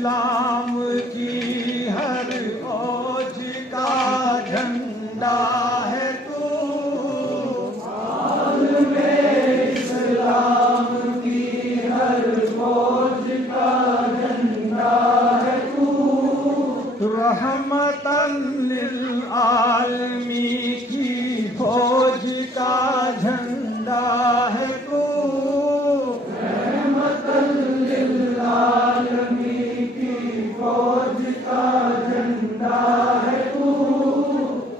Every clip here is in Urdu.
اسلام کی ہر فوج کا جھنڈا ہے تو، عالم اسلام کی ہر فوج کا جھنڈا ہے تو، رحمتاً للعالمین کی فوج کا جھنڈا ہے تو، رحمتاً للعالمین کی فوج کا جھنڈا ہے تو،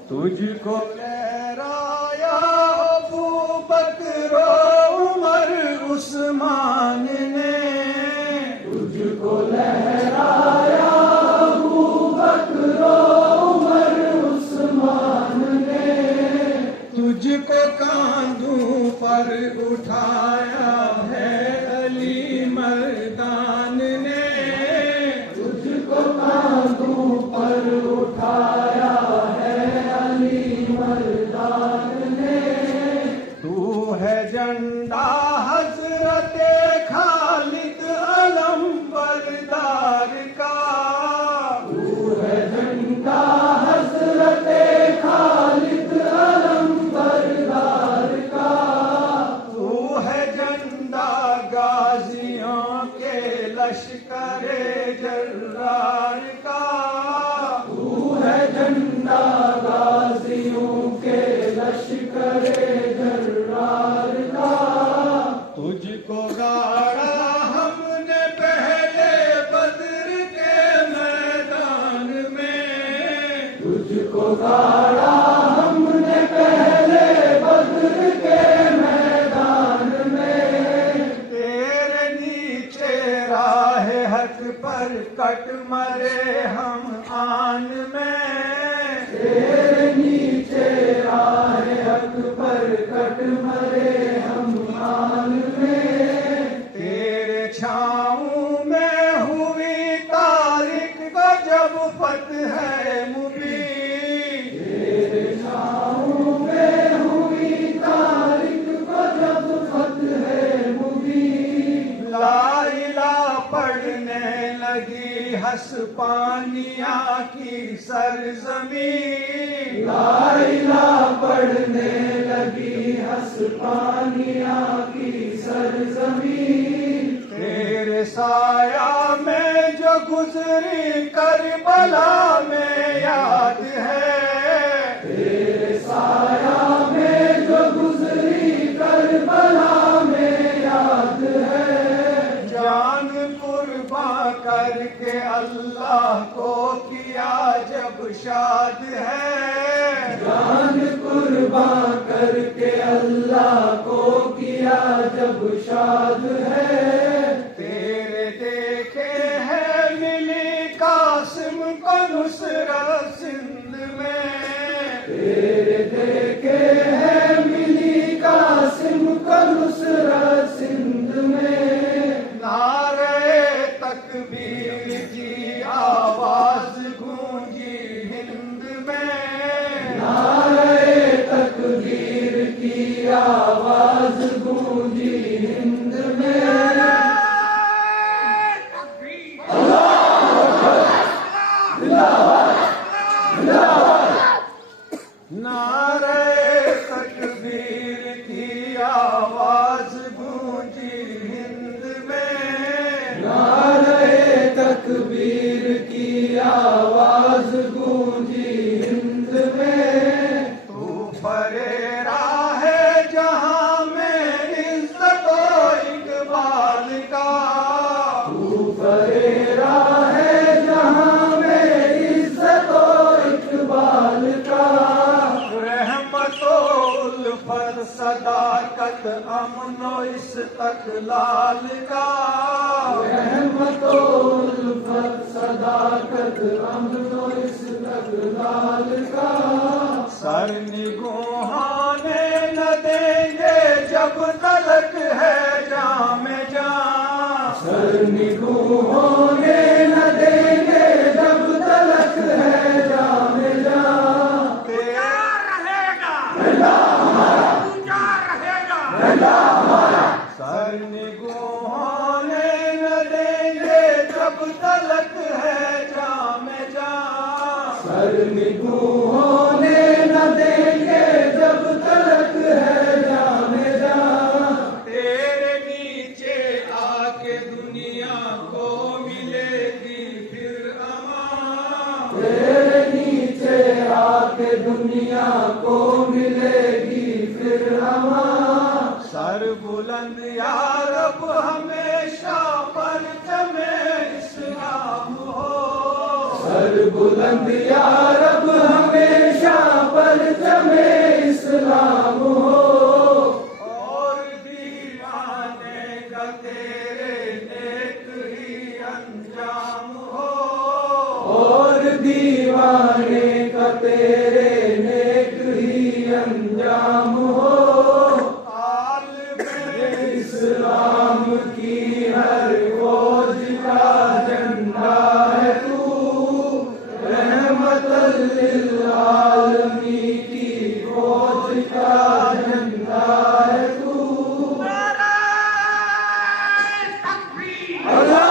تجھ کو لہرایا ابو بکر و عمر عثمان نے، تجھ کو لہرایا ابو بکر و عمر عثمان نے، تجھ کو کاندھوں پر اٹھایا ہے علی مردان نے، تجھ کو کاندھوں پر اٹھایا ہے علی مردان نے، تو ہے جھنڈا حضرت خالد علم بردار کا، تو ہے جھنڈا حضرت خالد علم بردار کا، تو ہے جھنڈا غازیوں کے لشکر جرار کا، تو ہے جھنڈا غازیوں کے لشکر جرار کا، تجھ کو گاڑا ہم نے پہلے بدر کے میدان میں، تجھ کو گاڑا ہم نے پہلے بدر کے میدان میں، تیرے نیچے راہ حق پر کٹ مرے ہم آن میں، تیرے نیچے راہ حق پر کٹ مرے ہم آن میں، تیرے چھاؤں میں ہوئی تاریخ کا جب فتح مبین، تیرے چھاؤں میں ہوئی تاریخ کا جب فتح مبین، لا الہ پڑھنے لگی ہسپانیہ کی سرزمین، لا الہ پڑھنے لگی ہسپانیہ کی سرزمین، تیرے سایہ میں جو گزری کربلا میں یاد ہے، تیرے سایہ میں جو گزری کربلا میں یاد ہے، جان قرباں کر کے اللہ کو کیا جب شاد ہے، جان قرباں کر کے اللہ کو کیا جب شاد ہے، تیرے دیکھے ہیں ملی قاسم کو نصرت سندھ میں، تیرے دیکھے ہیں ملی قاسم کو نصرت سندھ میں، نعرے تکبیر کی آواز گونجی ہند میں، نعرے تکبیر کی آواز گونجی ہند میں، نعرے تکبیر کی آواز گونجی ہند میں، نعرے تکبیر کی آواز گونجی ہند میں، تو پریرا ہے جہاں میں عزت و اقبال کا، تو پریرا ہے جہاں میں عزت و اقبال کا، رحمت و الفت صداقت امن و استقلال کا، رحمت و الفت صداقت امن و استقلال کا، سر نگوہانے نہ دیں گے جب تلک ہے جام جاں، سر نگوہانے نہ دیں گے جب تلک ہے جام جاں، تیار رہے گا اونچا رہے گا سر نگوہانے نہ دیں گے جب تلک نکو ہونے نہ دیں گے جب تلک ہے جان جان. تیرے نیچے آ کے دنیا کو ملے گی پھر امان. تیرے نیچے آ کے دنیا کو ملے گی پھر امان. سر بلند یا رب ہمیشہ پرچم اسلام ہو. سر بلند یا رب ہمیشہ پرچم اسلام ہو. اور دیوانے کا تیرے نیک ہی انجام ہو. اور دیوانے کا تیرے نیک ہی انجام ہو. اسلام کی ہر فوج کا جھنڈا ہے تو. رحمت للعالمین کی فوج کا جھنڈا ہے تو. نعرہ تکبیر.